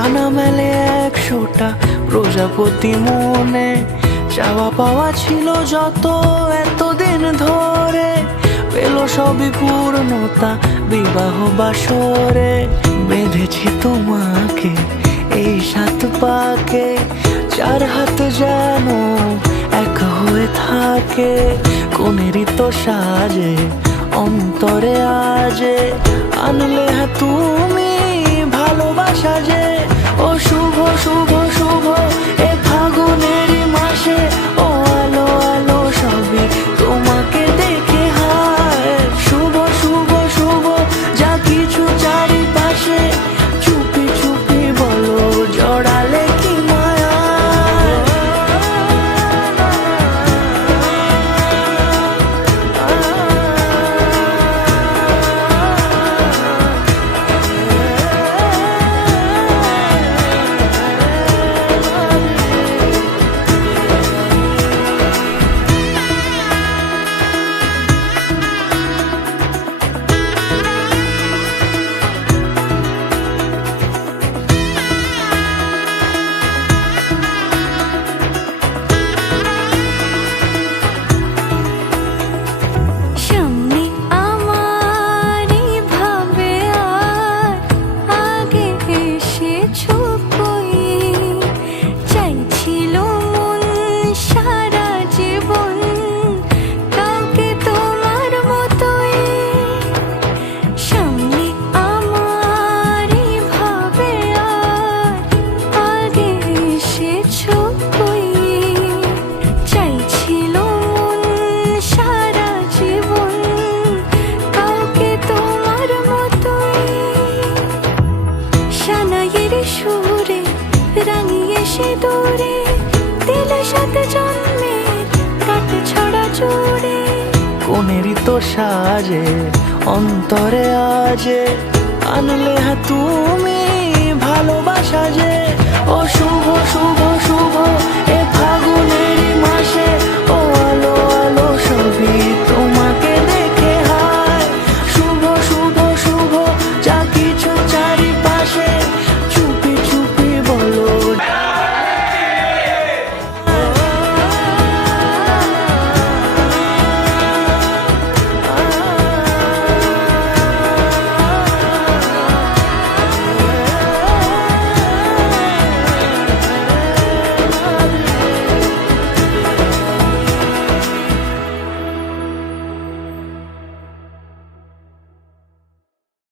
ডানা মেলে 100টা প্রজাপতি মনে, চাওয়া পাওয়া ছিল যত এতদিন ধরে, পেল সবই পূর্ণতা বিবাহ বাসরে। বেঁধেছি তোমাকে এই 7 পাকে, 4 হাত যেন এক হয়ে থাকে। কোনেরই তো সাজে অন্তরে আজে, আনলে তুমি ভালোবাসা যে। ও শুভ শুভ শুভ এ ফাগুনেরই মাসে, ও আলো আলো সবই তোমাকে দেখে হায়। শুভ শুভ শুভ যা কিছু চারিপাশে, চুপি চুপি বলো জড়ালে কি মায়া। সুরে রাঙিয়ে সে দূরে দিলে 7 জন্মের কাট ছড়া জোরে। কোনেরই তো সাজে অন্তরে আজে, আনলে তুমি